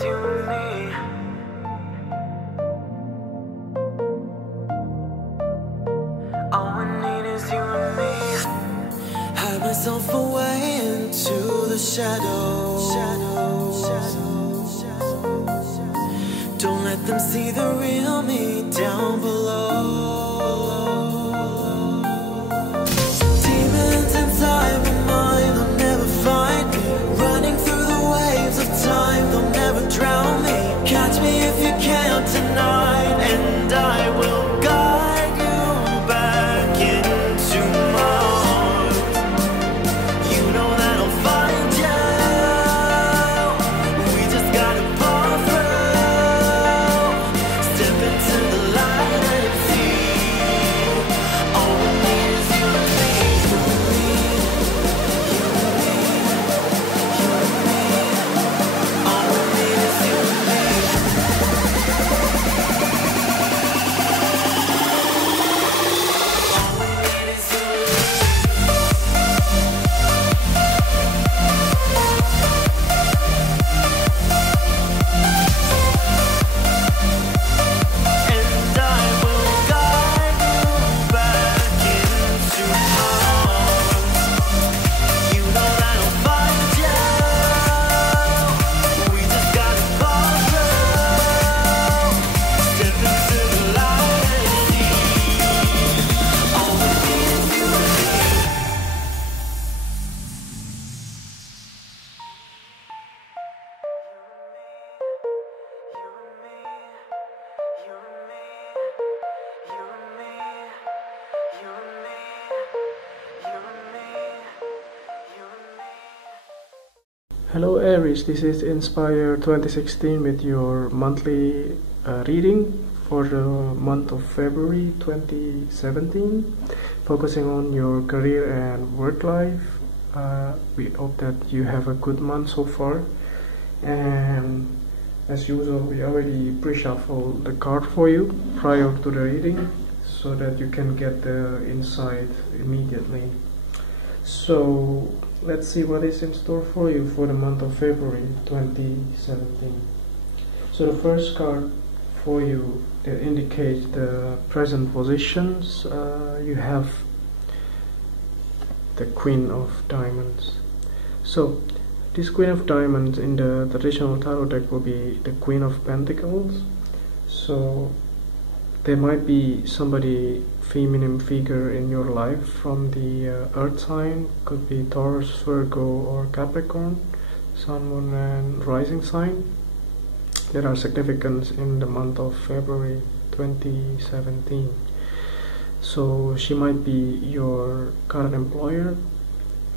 is you and me. All we need is you and me. Hide myself away into the shadows. Don't let them see the real me down below. Demons inside my mind, they'll never find me. Running through the waves of time, they'll never drown me. Catch me if you can tonight, and I will guide you back into my arms. You know that I'll find you. We just gotta pull through. Step into the light and see. All we need is you and me. You and me, you and me, you and me. All we need is you and me. All we need is you and me. And I will guide you back into my arms. You know that I'll find you. We just gotta fall through. Step into the light and see. All we need is you and me. You and me, you and me, you and me, you and me, you and me, you and me. Hello Aries, this is Inspire 2016 with your monthly reading for the month of February 2017, focusing on your career and work life. We hope that you have a good month so far, and as usual we already pre-shuffle the card for you prior to the reading so that you can get the insight immediately. So let's see what is in store for you for the month of February 2017. So the first card for you that indicates the present positions, you have the Queen of Diamonds. So this Queen of Diamonds in the traditional tarot deck will be the Queen of Pentacles. So there might be somebody, feminine figure in your life from the earth sign, could be Taurus, Virgo or Capricorn, Sun, Moon and Rising sign, that are significant in the month of February 2017. So she might be your current employer,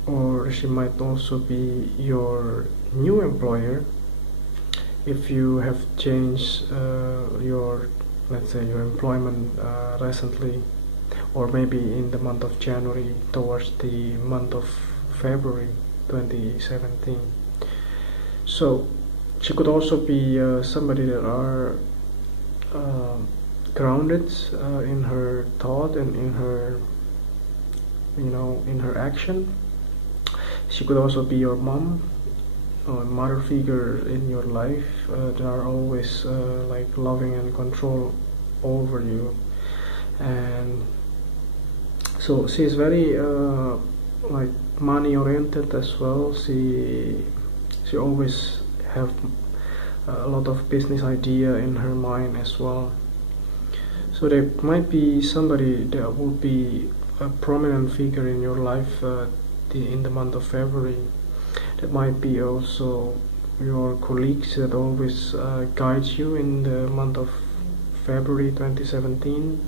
or she might also be your new employer if you have changed your, let's say, your employment recently, or maybe in the month of January towards the month of February 2017. So she could also be somebody that are grounded in her thought and in her, in her action. She could also be your mom or mother figure in your life that are always like loving and control over you. And so she is very like money oriented as well. She always have a lot of business idea in her mind as well. So there might be somebody that will be a prominent figure in your life in the month of February. That might be also your colleagues that always guide you in the month of February 2017.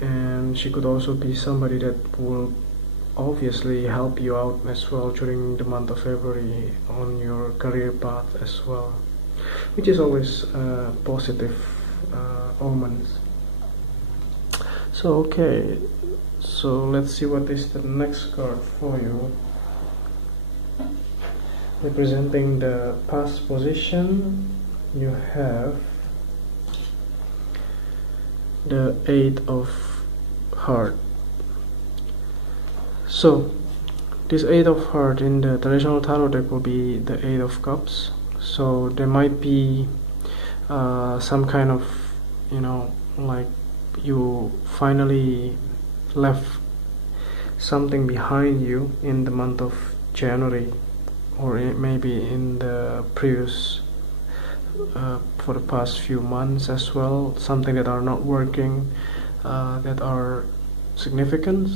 And she could also be somebody that will obviously help you out as well during the month of February on your career path as well, which is always positive omens. So okay, so let's see what is the next card for you, representing the past position. You have the Eight of Hearts. So this Eight of Hearts in the traditional tarot deck will be the Eight of Cups, So there might be some kind of, like you finally left something behind you in the month of January, or maybe in the previous for the past few months as well, something that are not working, that are significant,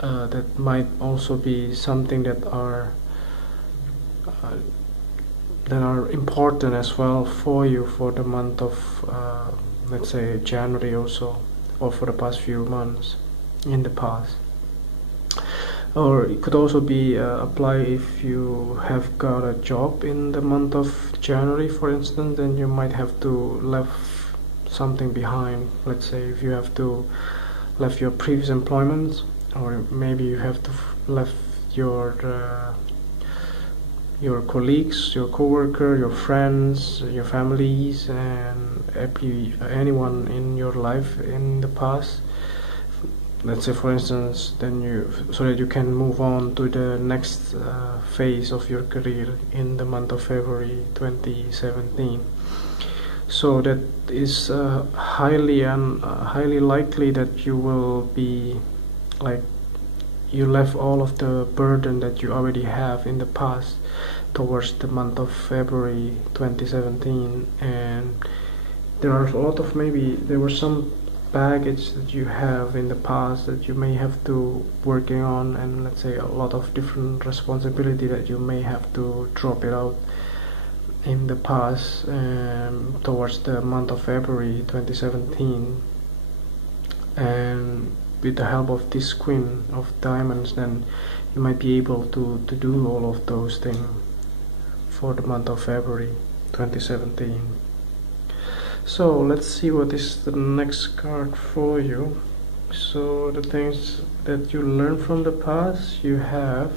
that might also be something that are important as well for you for the month of let's say January also, or for the past few months in the past. Or it could also be apply if you have got a job in the month of January, for instance, then you might have to left something behind. Let's say if you have to left your previous employment, or maybe you have to left your colleagues, your co-worker, your friends, your families, and anyone in your life in the past. Let's say, for instance, then so that you can move on to the next phase of your career in the month of February 2017. So that is highly likely that you will be like you left all of the burden that you already have in the past towards the month of February 2017, and there are a lot of, maybe there were some baggage that you have in the past that you may have to working on, and let's say a lot of different responsibility that you may have to drop it out in the past towards the month of February 2017. And with the help of this Queen of Diamonds, then you might be able to do all of those things for the month of February 2017. So let's see what is the next card for you. So the things that you learn from the past, you have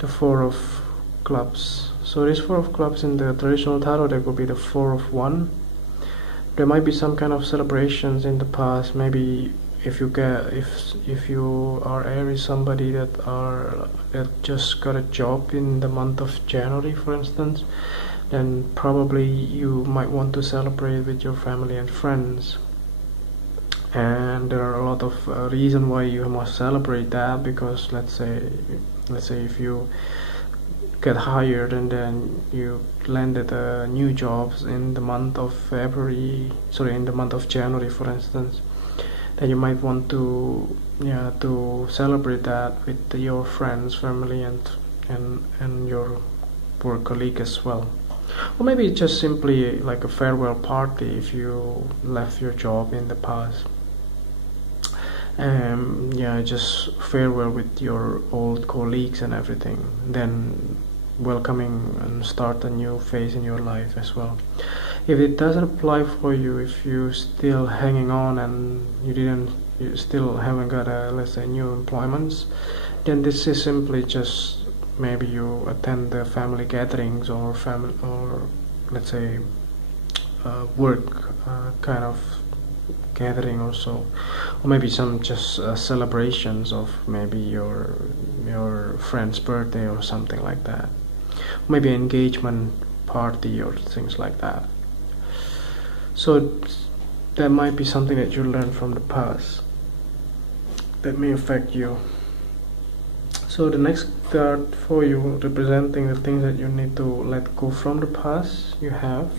the Four of Clubs. So this Four of Clubs in the traditional tarot deck will be the Four of Wands. There might be some kind of celebrations in the past. Maybe if you are Aries, somebody that just got a job in the month of January, for instance, then probably you might want to celebrate with your family and friends. And there are a lot of reasons why you must celebrate that, because let's say if you get hired and then you landed new jobs in the month of January, for instance, then you might want to celebrate that with your friends, family, and your work colleague as well. Or maybe just simply like a farewell party if you left your job in the past. Just farewell with your old colleagues and everything, then welcoming and start a new phase in your life as well. If it doesn't apply for you, if you're still hanging on and you still haven't got let's say new employments, then this is simply just maybe you attend the family gatherings or let's say work kind of gathering also, or maybe some just celebrations of maybe your friend's birthday or something like that, maybe engagement party or things like that. So that might be something that you learned from the past that may affect you. So the next card for you, representing the things that you need to let go from the past, you have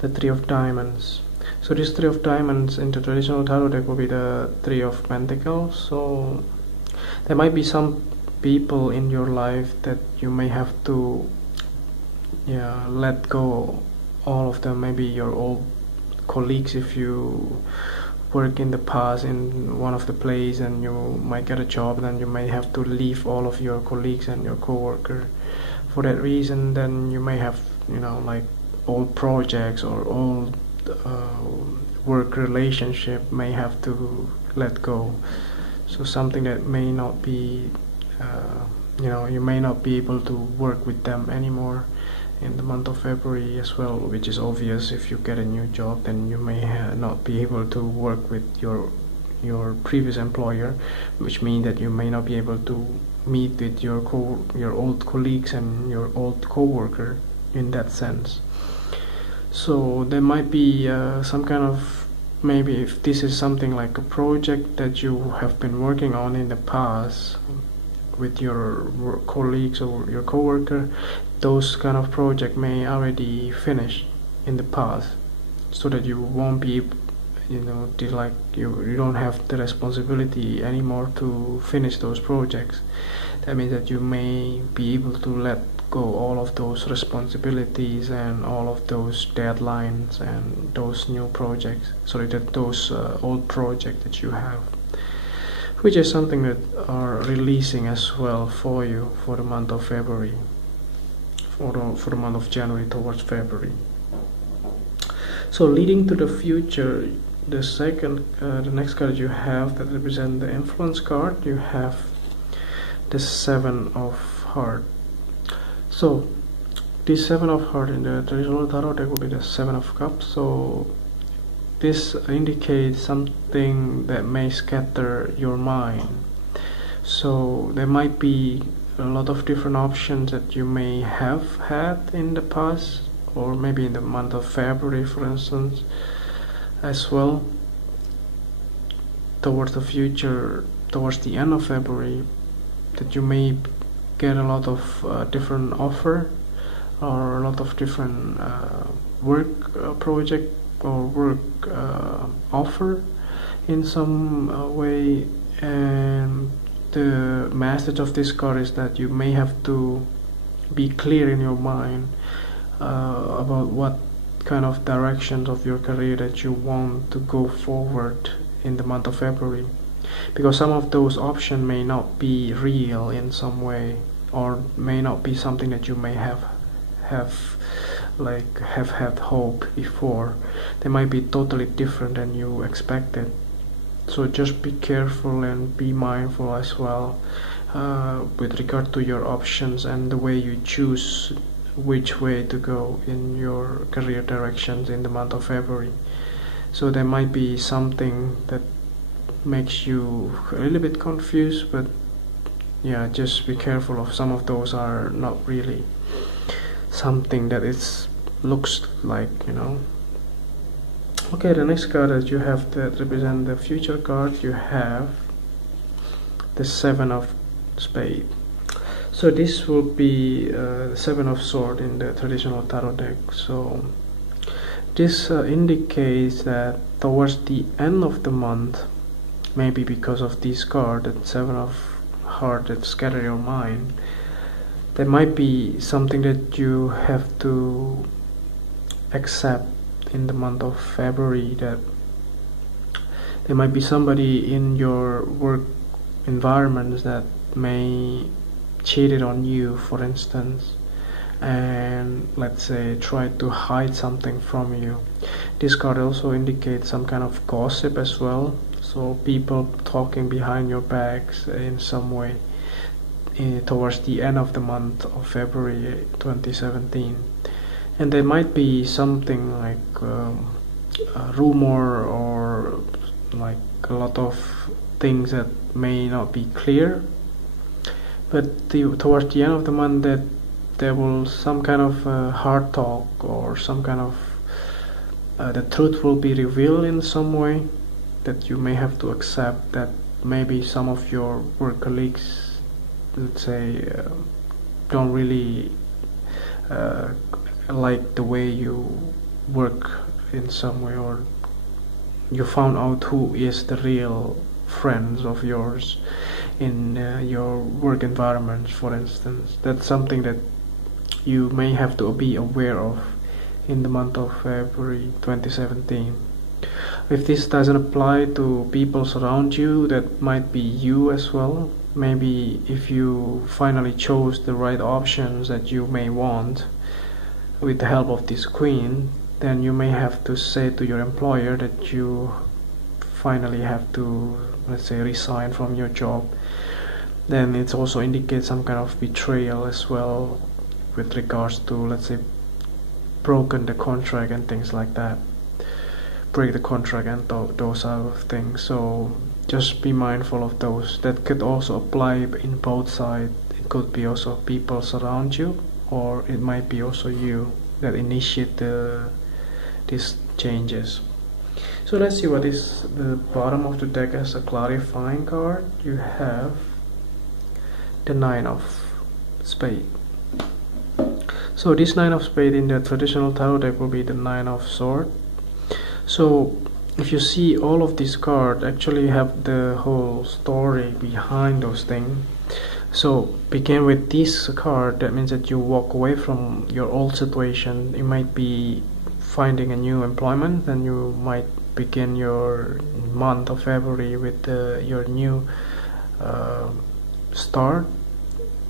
the Three of Diamonds. So this Three of Diamonds in the traditional tarot deck will be the Three of Pentacles. So there might be some people in your life that you may have to let go all of them. Maybe your old colleagues, if you work in the past in one of the places and you might get a job, then you may have to leave all of your colleagues and your co-worker for that reason. Then you may have like old projects or old work relationship may have to let go. So something that may not be you may not be able to work with them anymore in the month of February as well, which is obvious. If you get a new job, then you may not be able to work with your previous employer, which means that you may not be able to meet with your old colleagues and your old co-worker in that sense. So there might be some kind of, maybe if this is something like a project that you have been working on in the past with your colleagues or your coworker, those kind of project may already finish in the past, so that you won't be, you don't have the responsibility anymore to finish those projects. That means that you may be able to let go all of those responsibilities and all of those deadlines and those new projects, those old projects that you have, which is something that are releasing as well for you for the month of February, for the month of January towards February. So leading to the future, the next card you have that represent the influence card, you have the Seven of Hearts. So this Seven of Hearts in the traditional tarot deck will be the Seven of Cups. So this indicates something that may scatter your mind. So there might be a lot of different options that you may have had in the past, or maybe in the month of February, for instance, as well. Towards the future, towards the end of February, that you may get a lot of different offer, or a lot of different work project or work offer in some way. And the message of this card is that you may have to be clear in your mind about what kind of directions of your career that you want to go forward in the month of February, because some of those options may not be real in some way, or may not be something that you may have had hope before. They might be totally different than you expected. So just be careful and be mindful as well with regard to your options and the way you choose which way to go in your career directions in the month of February. So there might be something that makes you a little bit confused, but yeah, just be careful of some of those are not really something that it looks like, Okay, the next card that you have that represent the future card, you have the Seven of Spades. So this will be the Seven of Swords in the traditional tarot deck. So this indicates that towards the end of the month, maybe because of this card, that Seven of Hearts that scatter your mind, there might be something that you have to accept in the month of February, that there might be somebody in your work environments that may cheated on you, for instance, and let's say try to hide something from you. This card also indicates some kind of gossip as well, so people talking behind your backs in some way towards the end of the month of February 2017. And there might be something like a rumor, or like a lot of things that may not be clear, but towards the end of the month that there will some kind of hard talk, or some kind of the truth will be revealed in some way, that you may have to accept that maybe some of your work colleagues, let's say, don't really like the way you work in some way, or you found out who is the real friends of yours in your work environment, for instance. That's something that you may have to be aware of in the month of February 2017. If this doesn't apply to people around you, that might be you as well. Maybe if you finally chose the right options that you may want with the help of this Queen, then you may have to say to your employer that you finally have to, let's say, resign from your job. Then it also indicates some kind of betrayal as well, with regards to, let's say, broken the contract and things like that, break the contract and those sort of things. So just be mindful of those. That could also apply in both sides. It could be also people around you, or it might be also you that initiate these changes. So let's see what is the bottom of the deck as a clarifying card. You have the Nine of Spades. So this Nine of Spades in the traditional tarot deck will be the Nine of Swords. So if you see all of these cards actually have the whole story behind those things. So begin with this card, that means that you walk away from your old situation. You might be finding a new employment, and you might begin your month of February with your new start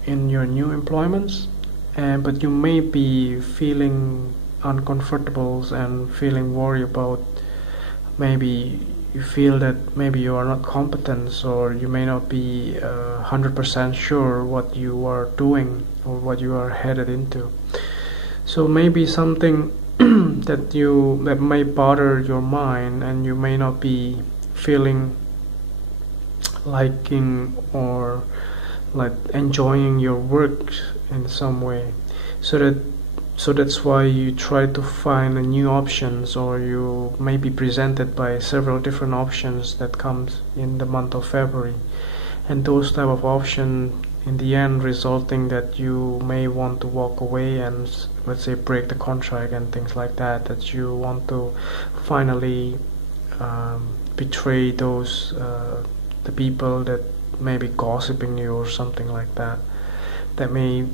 in your new employments. But you may be feeling uncomfortable and feeling worried about, maybe you feel that maybe you are not competent, or you may not be 100% sure what you are doing or what you are headed into. So maybe something that may bother your mind, and you may not be feeling liking or like enjoying your work in some way. So that's why you try to find new options, or you may be presented by several different options that comes in the month of February, and those type of options in the end resulting that you may want to walk away and, let's say, break the contract and things like that, that you want to finally betray those the people that may be gossiping you or something like that. That may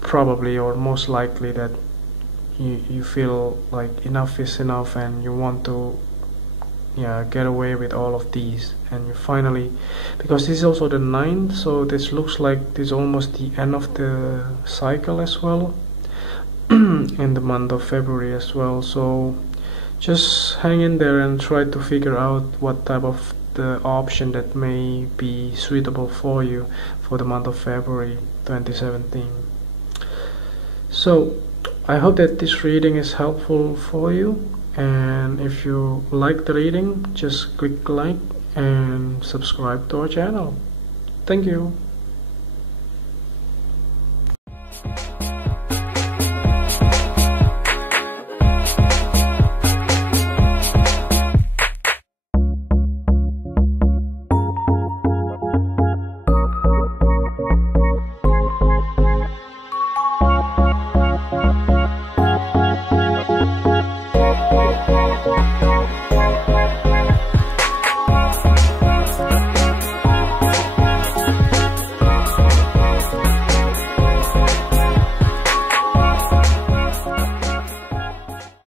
probably, or most likely, that you feel like enough is enough, and you want to get away with all of these. And you finally, because this is also the 9th, so this looks like this is almost the end of the cycle as well in the month of February as well. So just hang in there and try to figure out what type of the option that may be suitable for you for the month of February 2017. So I hope that this reading is helpful for you, and if you like the reading, just click like and subscribe to our channel. Thank you.